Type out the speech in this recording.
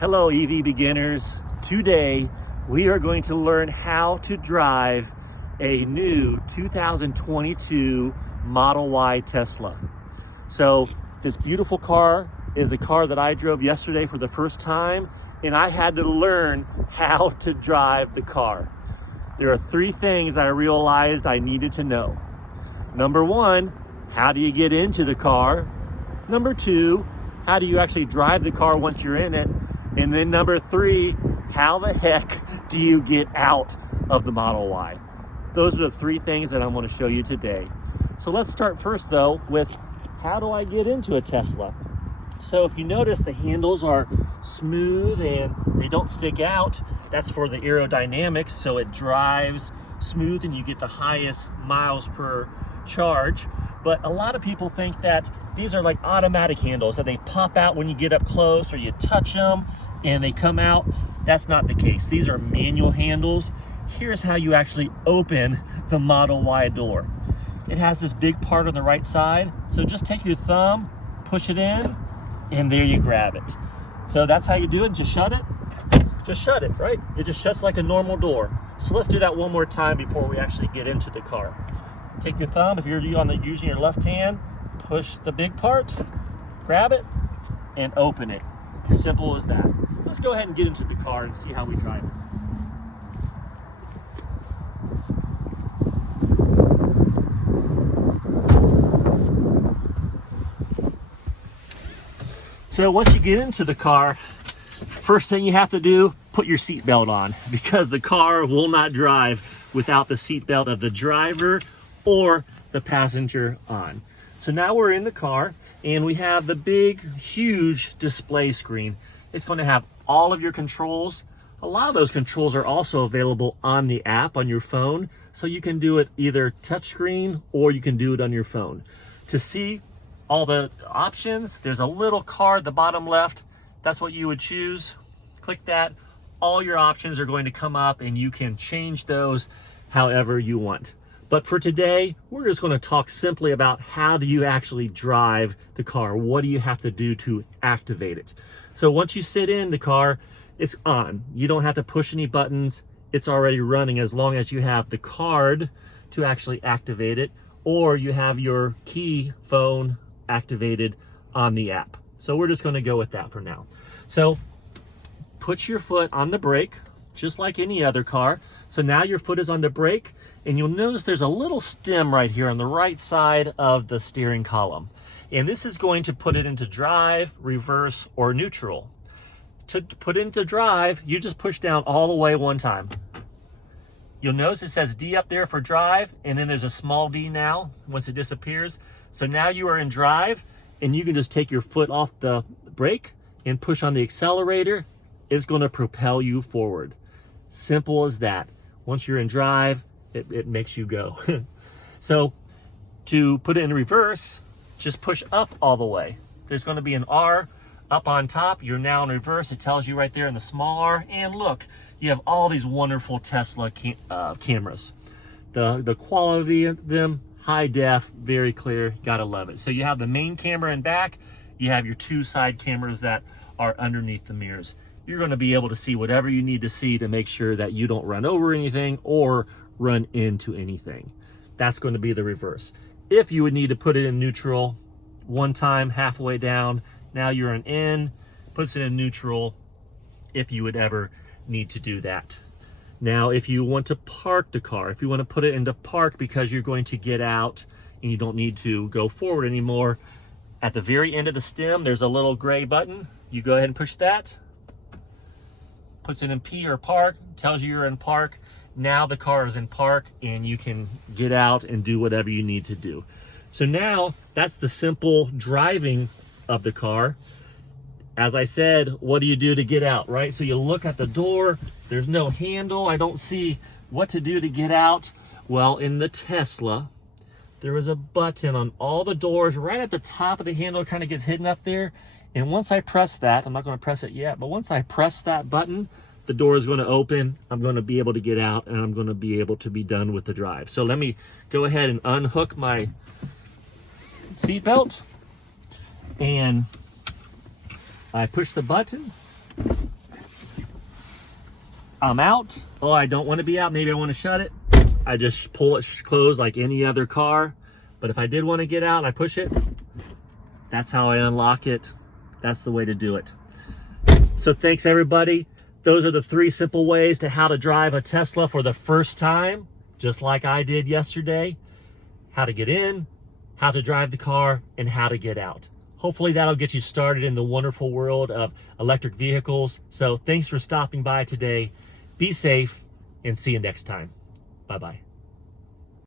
Hello EV beginners. Today we are going to learn how to drive a new 2022 Model Y Tesla. So this beautiful car is a car that I drove yesterday for the first time, and I had to learn how to drive the car. There are three things I realized I needed to know. Number one, how do you get into the car? Number two, how do you actually drive the car once you're in it? And then number three, how the heck do you get out of the Model Y? Those are the three things that I'm going to show you today. So let's start first though with how do I get into a Tesla? So if you notice, the handles are smooth and they don't stick out. That's for the aerodynamics, so it drives smooth and you get the highest miles per charge. But a lot of people think that these are like automatic handles, that they pop out when you get up close or you touch them and they come out. That's not the case. These are manual handles. Here's how you actually open the Model Y door. It has this big part on the right side. So just take your thumb, push it in, and there you grab it. So that's how you do it. Just shut it. Just shut it, right? It just shuts like a normal door. So let's do that one more time before we actually get into the car. Take your thumb, if you're using your left hand, push the big part, grab it, and open it. As simple as that. Let's go ahead and get into the car and see how we drive it. So once you get into the car, first thing you have to do, put your seatbelt on, because the car will not drive without the seatbelt of the driver or the passenger on. So now we're in the car and we have the big, huge display screen. It's going to have all of your controls. A lot of those controls are also available on the app on your phone. So you can do it either touchscreen or you can do it on your phone. To see all the options, there's a little card at the bottom left. That's what you would choose. Click that. All your options are going to come up and you can change those however you want. But for today, we're just going to talk simply about how do you actually drive the car? What do you have to do to activate it? So once you sit in the car, it's on. You don't have to push any buttons. It's already running as long as you have the card to actually activate it, or you have your key phone activated on the app. So we're just going to go with that for now. So put your foot on the brake, just like any other car. So now your foot is on the brake, and you'll notice there's a little stem right here on the right side of the steering column. And this is going to put it into drive, reverse, or neutral. To put into drive, you just push down all the way one time. You'll notice it says D up there for drive, and then there's a small D now once it disappears. So now you are in drive, and you can just take your foot off the brake and push on the accelerator. It's going to propel you forward. Simple as that. Once you're in drive, it makes you go. So to put it in reverse, just push up all the way. There's going to be an R up on top. You're now in reverse. It tells you right there in the small R. And look, you have all these wonderful Tesla cameras. The quality of them, high def, very clear, gotta love it. So you have the main camera in back, you have your two side cameras that are underneath the mirrors. You're going to be able to see whatever you need to see to make sure that you don't run over anything or run into anything. That's going to be the reverse. If you would need to put it in neutral one time, halfway down, now you're in, puts it in neutral if you would ever need to do that. Now, if you want to park the car, if you want to put it into park because you're going to get out and you don't need to go forward anymore, at the very end of the stem, there's a little gray button. You go ahead and push that. Puts it in P or park, tells you you're in park. Now the car is in park and you can get out and do whatever you need to do. So now that's the simple driving of the car. As I said, what do you do to get out, right? So you look at the door, there's no handle. I don't see what to do to get out. Well, in the Tesla, there is a button on all the doors right at the top of the handle. It kind of gets hidden up there. And once I press that, I'm not going to press it yet, but once I press that button, the door is going to open. I'm going to be able to get out and I'm going to be able to be done with the drive. So let me go ahead and unhook my seatbelt, and I push the button I'm out. Oh, I don't want to be out. Maybe I want to shut it. I just pull it closed like any other car. But if I did want to get out and I push it, that's how I unlock it. That's the way to do it. So thanks everybody. Those are the 3 simple ways to how to drive a Tesla for the first time, just like I did yesterday. How to get in, how to drive the car, and how to get out. Hopefully that'll get you started in the wonderful world of electric vehicles. So thanks for stopping by today. Be safe and see you next time. Bye-bye.